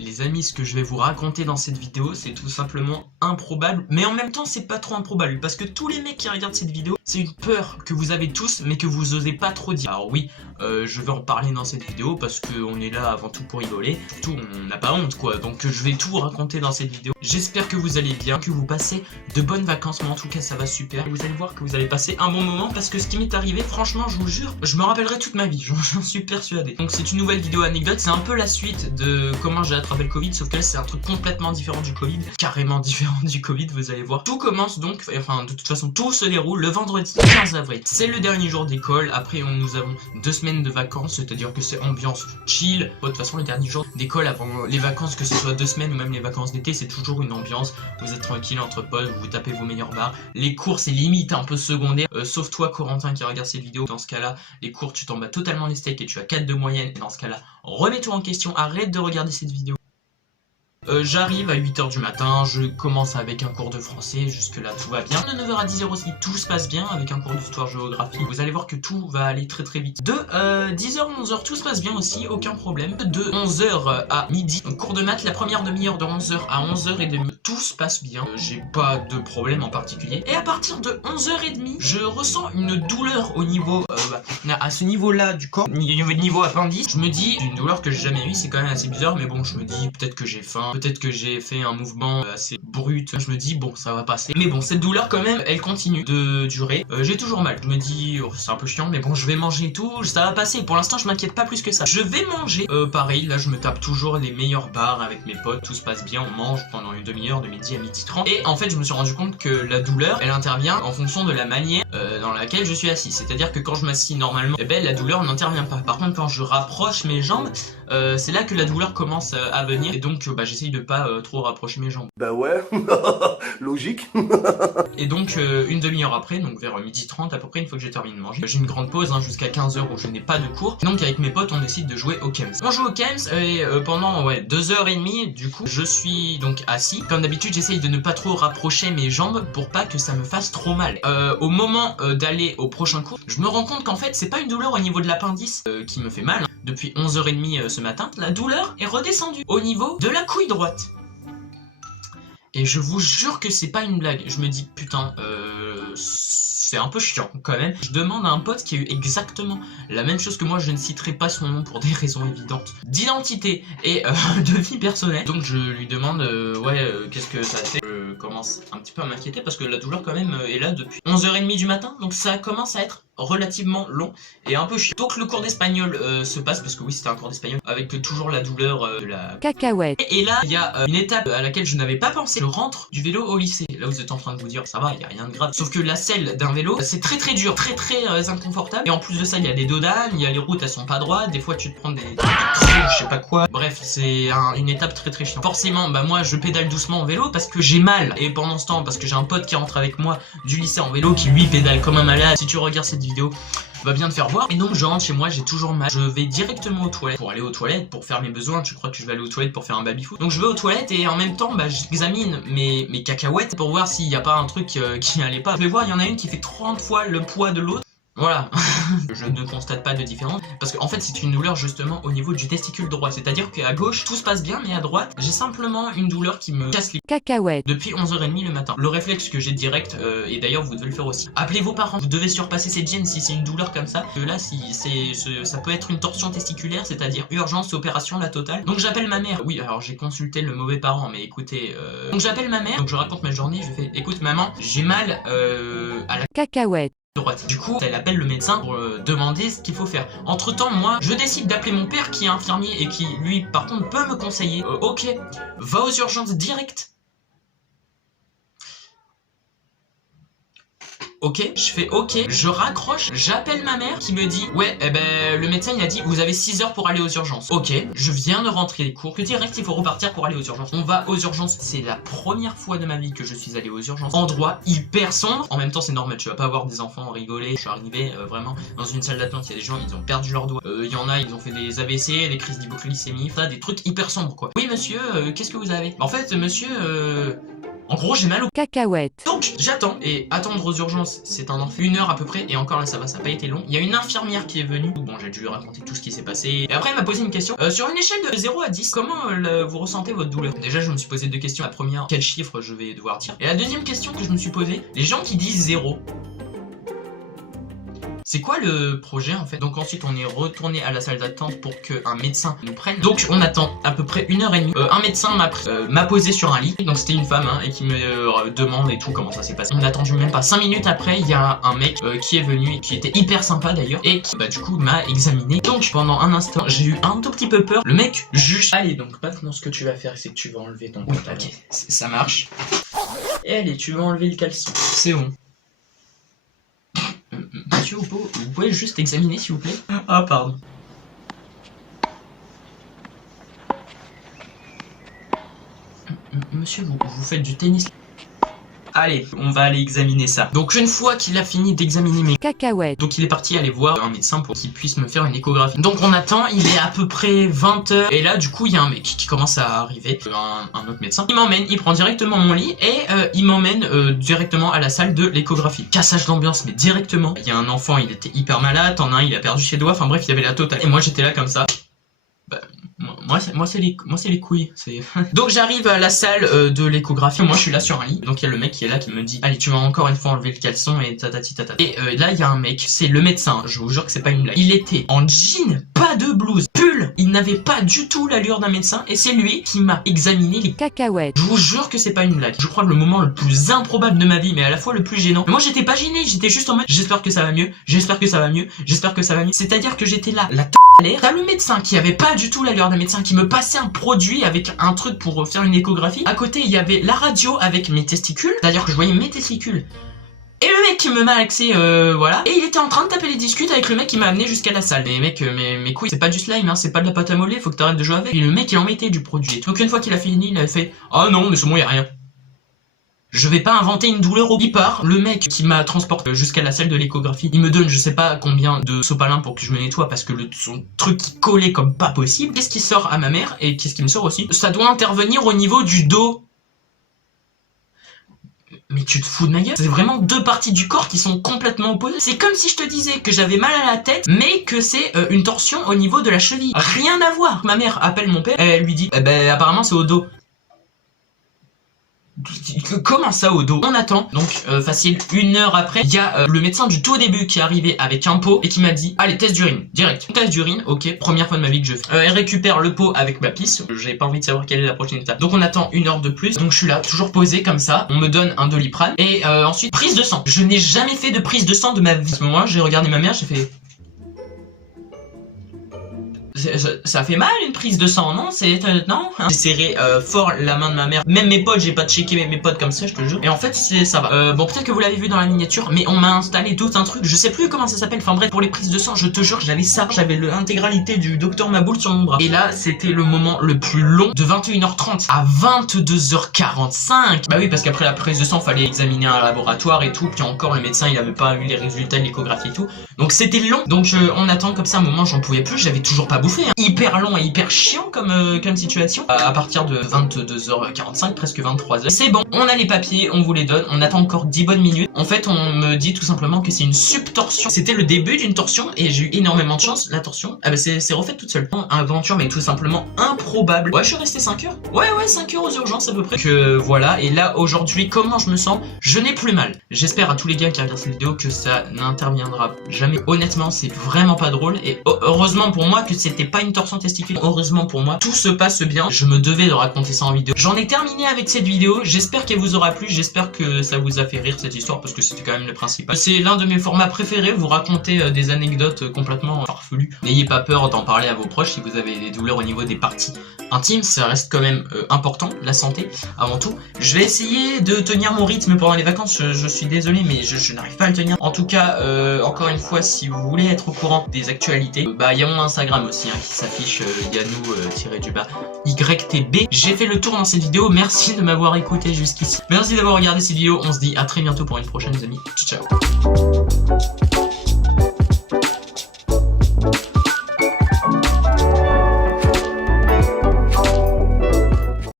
Les amis, ce que je vais vous raconter dans cette vidéo, c'est tout simplement improbable, mais en même temps c'est pas trop improbable, parce que tous les mecs qui regardent cette vidéo, c'est une peur que vous avez tous, mais que vous osez pas trop dire. Alors oui, je vais en parler dans cette vidéo, parce qu'on est là avant tout pour rigoler, surtout on n'a pas honte quoi, donc je vais tout raconter dans cette vidéo. J'espère que vous allez bien, que vous passez de bonnes vacances, mais en tout cas ça va super, et vous allez voir que vous allez passer un bon moment, parce que ce qui m'est arrivé, franchement je vous jure, je me rappellerai toute ma vie, j'en suis persuadé. Donc c'est une nouvelle vidéo anecdote, c'est un peu la suite de comment j'ai attrapé le Covid, sauf que là c'est un truc complètement différent du Covid, carrément différent du Covid, vous allez voir. Tout commence donc, enfin de toute façon tout se déroule le vendredi 15 avril. C'est le dernier jour d'école, après nous avons 2 semaines de vacances, c'est-à-dire que c'est ambiance chill. De toute façon le dernier jour d'école avant les vacances, que ce soit 2 semaines ou même les vacances d'été, c'est toujours une ambiance, vous êtes tranquille entre potes, vous tapez vos meilleures barres. Les cours c'est limite un peu secondaire, sauf toi Corentin qui regarde cette vidéo, dans ce cas là, les cours tu t'en bats totalement les steaks et tu as 4 de moyenne, et dans ce cas là, remets-toi en question, arrête de regarder cette vidéo. J'arrive à 8 h du matin, je commence avec un cours de français, jusque là tout va bien. De 9 h à 10 h aussi, tout se passe bien avec un cours d'histoire-géographie. Vous allez voir que tout va aller très très vite. De 10 h à 11 h, tout se passe bien aussi, aucun problème. De 11 h à midi, cours de maths, la première demi-heure de 11 h à 11 h 30, tout se passe bien. J'ai pas de problème en particulier. Et à partir de 11 h 30, je ressens une douleur au niveau, à ce niveau-là du corps, niveau appendice. Je me dis, une douleur que j'ai jamais eue, c'est quand même assez bizarre, mais bon, je me dis, peut-être que j'ai faim. Peut-être que j'ai fait un mouvement assez brut. Je me dis bon ça va passer. Mais bon cette douleur quand même elle continue de durer. J'ai toujours mal. Je me dis oh, c'est un peu chiant mais bon je vais manger et tout. Ça va passer. Pour l'instant je m'inquiète pas plus que ça. Je vais manger. Pareil là je me tape toujours les meilleures barres avec mes potes. Tout se passe bien. On mange pendant une demi-heure de midi à midi 30. Et en fait je me suis rendu compte que la douleur elle intervient en fonction de la manière dans laquelle je suis assis. C'est-à-dire que quand je m'assis normalement eh ben la douleur n'intervient pas. Par contre quand je rapproche mes jambes c'est là que la douleur commence à venir. Et donc j'essaye de pas trop rapprocher mes jambes. Bah ouais, logique. Et donc une demi-heure après, donc vers 12h30 à peu près, une fois que j'ai terminé de manger, j'ai une grande pause jusqu'à 15 h où je n'ai pas de cours. Donc avec mes potes on décide de jouer au Kems. On joue au Kems et pendant 2h30 du coup je suis donc assis. Comme d'habitude j'essaye de ne pas trop rapprocher mes jambes pour pas que ça me fasse trop mal. Au moment d'aller au prochain cours, je me rends compte qu'en fait c'est pas une douleur au niveau de l'appendice qui me fait mal. Depuis 11h30 ce matin, la douleur est redescendue au niveau de la couille droite. Et je vous jure que c'est pas une blague. Je me dis putain, c'est un peu chiant quand même. Je demande à un pote qui a eu exactement la même chose que moi, je ne citerai pas son nom pour des raisons évidentes d'identité et de vie personnelle. Donc je lui demande qu'est-ce que ça a fait. Je commence un petit peu à m'inquiéter parce que la douleur quand même est là depuis 11h30 du matin. Donc ça commence à être relativement long et un peu chiant. Donc le cours d'espagnol se passe, parce que oui c'était un cours d'espagnol, avec toujours la douleur de la cacahuète. Et là il y a une étape à laquelle je n'avais pas pensé. Je rentre du vélo au lycée. Là vous êtes en train de vous dire ça va, il n'y a rien de grave. Sauf que la selle d'un vélo c'est très très dur, très très inconfortable. Et en plus de ça il y a des dodanes, il y a les routes elles sont pas droites, des fois tu te prends des je sais pas quoi. Bref c'est une étape très très chiante. Forcément moi je pédale doucement en vélo parce que j'ai mal. Et pendant ce temps parce que j'ai un pote qui rentre avec moi du lycée en vélo qui lui pédale comme un malade. Si tu regardes cette vidéo va bien te faire voir. Et donc je rentre chez moi, j'ai toujours mal. Je vais directement aux toilettes pour aller aux toilettes, pour faire mes besoins. Je crois que je vais aller aux toilettes pour faire un baby-foot. Donc je vais aux toilettes et en même temps j'examine mes cacahuètes pour voir s'il n'y a pas un truc qui n'allait pas. Je vais voir, il y en a une qui fait 30 fois le poids de l'autre. Voilà, je ne constate pas de différence parce qu'en fait c'est une douleur justement au niveau du testicule droit, c'est-à-dire qu'à gauche tout se passe bien mais à droite j'ai simplement une douleur qui me casse les cacahuètes depuis 11h30 le matin. Le réflexe que j'ai direct, et d'ailleurs vous devez le faire aussi, appelez vos parents, vous devez surpasser cette gêne si c'est une douleur comme ça. Là si ça peut être une torsion testiculaire, c'est-à-dire urgence, opération la totale. Donc j'appelle ma mère, oui alors j'ai consulté le mauvais parent mais écoutez, donc j'appelle ma mère, donc je raconte ma journée, je fais écoute maman j'ai mal à la cacahuète droite. Du coup, elle appelle le médecin pour demander ce qu'il faut faire. Entre temps, moi, je décide d'appeler mon père qui est infirmier et qui, lui, par contre, peut me conseiller. Ok, va aux urgences direct. Ok, je fais ok, je raccroche, j'appelle ma mère qui me dit ouais, le médecin il a dit vous avez 6 heures pour aller aux urgences. Ok, je viens de rentrer les cours, direct il faut repartir pour aller aux urgences. On va aux urgences, c'est la première fois de ma vie que je suis allé aux urgences. Endroit hyper sombre, en même temps c'est normal, tu vas pas voir des enfants rigoler. Je suis arrivé vraiment dans une salle d'attente, il y a des gens, ils ont perdu leurs doigts. Il y en a, ils ont fait des AVC, des crises d'hypoglycémie, des trucs hyper sombres quoi. Oui monsieur, qu'est-ce que vous avez? En fait monsieur, En gros, j'ai mal au cacahuète, donc j'attends, et attendre aux urgences c'est un enfer, 1 heure à peu près, et encore là ça va, ça n'a pas été long. Il y a une infirmière qui est venue, bon j'ai dû lui raconter tout ce qui s'est passé, et après elle m'a posé une question, sur une échelle de 0 à 10, comment vous ressentez votre douleur? Déjà je me suis posé 2 questions, la première, quel chiffre je vais devoir dire, et la deuxième question que je me suis posée, les gens qui disent 0, c'est quoi le projet en fait? Donc ensuite on est retourné à la salle d'attente pour qu'un médecin nous prenne. Donc on attend à peu près 1h30. Un médecin m'a posé sur un lit. Donc c'était une femme et qui me demande et tout comment ça s'est passé. On a attendu même pas 5 minutes après, il y a un mec qui est venu et qui était hyper sympa d'ailleurs et qui du coup m'a examiné. Donc pendant un instant j'ai eu un tout petit peu peur. Le mec juge. Allez donc maintenant ce que tu vas faire c'est que tu vas enlever ton pantalon. Ok, ça marche. Et allez tu vas enlever le caleçon. C'est bon. Monsieur, vous pouvez juste examiner s'il vous plaît? Ah pardon. Monsieur, vous faites du tennis? Allez, on va aller examiner ça. Donc une fois qu'il a fini d'examiner mes cacahuètes, donc il est parti aller voir un médecin pour qu'il puisse me faire une échographie. Donc on attend, il est à peu près 20h. Et là du coup il y a un mec qui commence à arriver, un autre médecin. Il m'emmène, il prend directement mon lit et il m'emmène directement à la salle de l'échographie. Cassage d'ambiance mais directement. Il y a un enfant, il était hyper malade, t'en as un, il a perdu ses doigts, enfin bref il y avait la totale. Et moi j'étais là comme ça. Moi c'est les couilles. Donc j'arrive à la salle de l'échographie. Moi je suis là sur un lit. Donc il y a le mec qui est là qui me dit allez tu vas encore une fois enlever le caleçon et tatati tatata. Et là il y a un mec, c'est le médecin. Je vous jure que c'est pas une blague. Il était en jean, pas de blouse, pull. Il n'avait pas du tout l'allure d'un médecin. Et c'est lui qui m'a examiné les cacahuètes. Je vous jure que c'est pas une blague. Je crois que le moment le plus improbable de ma vie, mais à la fois le plus gênant. Mais moi j'étais pas gêné, j'étais juste en mode j'espère que ça va mieux, j'espère que ça va mieux, j'espère que ça va mieux. C'est-à-dire que j'étais là, la à l'air. T'as le médecin qui avait pas du tout l'allure d'un médecin qui me passait un produit avec un truc pour faire une échographie. À côté, il y avait la radio avec mes testicules. C'est-à-dire que je voyais mes testicules. Et le mec qui me malaxait, voilà. Et il était en train de taper les discutes avec le mec qui m'a amené jusqu'à la salle. Mais mec, mes couilles, c'est pas du slime, hein, c'est pas de la pâte à modeler, faut que t'arrêtes de jouer avec. Et le mec, il en mettait du produit. Donc une fois qu'il a fini, il a fait « Ah non, mais c'est bon, y a rien. » Je vais pas inventer une douleur au part. Le mec qui m'a transporté jusqu'à la salle de l'échographie, il me donne je sais pas combien de sopalin pour que je me nettoie parce que son truc qui collait comme pas possible. Qu'est-ce qui sort à ma mère et qu'est-ce qui me sort aussi? Ça doit intervenir au niveau du dos. Mais tu te fous de ma gueule? C'est vraiment 2 parties du corps qui sont complètement opposées. C'est comme si je te disais que j'avais mal à la tête, mais que c'est une torsion au niveau de la cheville. Rien à voir. Ma mère appelle mon père, elle lui dit eh ben apparemment c'est au dos. Comment ça au dos? On attend, donc facile 1 heure après, il y a le médecin du tout début qui est arrivé avec un pot et qui m'a dit allez test d'urine, direct. Test d'urine, ok, première fois de ma vie que je fais. Elle récupère le pot avec ma pisse, j'ai pas envie de savoir quelle est la prochaine étape. Donc on attend 1 heure de plus, donc je suis là, toujours posé comme ça, on me donne un Doliprane et ensuite prise de sang. Je n'ai jamais fait de prise de sang de ma vie. À ce moment-là, j'ai regardé ma mère, j'ai fait... Ça fait mal une prise de sang, non? Non? J'ai serré fort la main de ma mère. Même mes potes, j'ai pas checké mes potes comme ça, je te jure. Et en fait, ça va. Bon, peut-être que vous l'avez vu dans la miniature, mais on m'a installé tout un truc. Je sais plus comment ça s'appelle. Enfin bref, pour les prises de sang, je te jure, j'avais ça. J'avais l'intégralité du docteur Maboul sur mon bras. Et là, c'était le moment le plus long, de 21h30 à 22h45. Bah oui, parce qu'après la prise de sang, fallait examiner un laboratoire et tout. Puis encore, le médecin, il avait pas eu les résultats de l'échographie et tout. Donc c'était long. Donc on attend comme ça un moment, j'en pouvais plus. J'avais toujours pas bouffé. Hein. Hyper long et hyper chiant comme situation. À partir de 22h45, presque 23h. C'est bon, on a les papiers, on vous les donne. On attend encore 10 bonnes minutes. En fait, on me dit tout simplement que c'est une subtorsion. C'était le début d'une torsion et j'ai eu énormément de chance. La torsion, c'est refait toute seule. Aventure, mais tout simplement improbable. Ouais, je suis resté 5 heures. Ouais, 5 heures aux urgences à peu près. Que voilà. Et là, aujourd'hui, comment je me sens? Je n'ai plus mal. J'espère à tous les gars qui regardent cette vidéo que ça n'interviendra jamais. Honnêtement, c'est vraiment pas drôle. Et heureusement pour moi que c'était pas une torsion testiculaire. Heureusement pour moi, tout se passe bien. Je me devais de raconter ça en vidéo. J'en ai terminé avec cette vidéo. J'espère qu'elle vous aura plu. J'espère que ça vous a fait rire cette histoire parce que c'était quand même le principal. C'est l'un de mes formats préférés. Vous racontez des anecdotes complètement farfelues. N'ayez pas peur d'en parler à vos proches si vous avez des douleurs au niveau des parties intimes. Ça reste quand même important, la santé avant tout. Je vais essayer de tenir mon rythme pendant les vacances. Je suis désolé, mais je n'arrive pas à le tenir. En tout cas, encore une fois, si vous voulez être au courant des actualités, il y a mon Instagram aussi hein, qui s'affiche, Yanou-YTB. J'ai fait le tour dans cette vidéo. Merci de m'avoir écouté jusqu'ici. Merci d'avoir regardé cette vidéo. On se dit à très bientôt pour une prochaine, les amis. Ciao.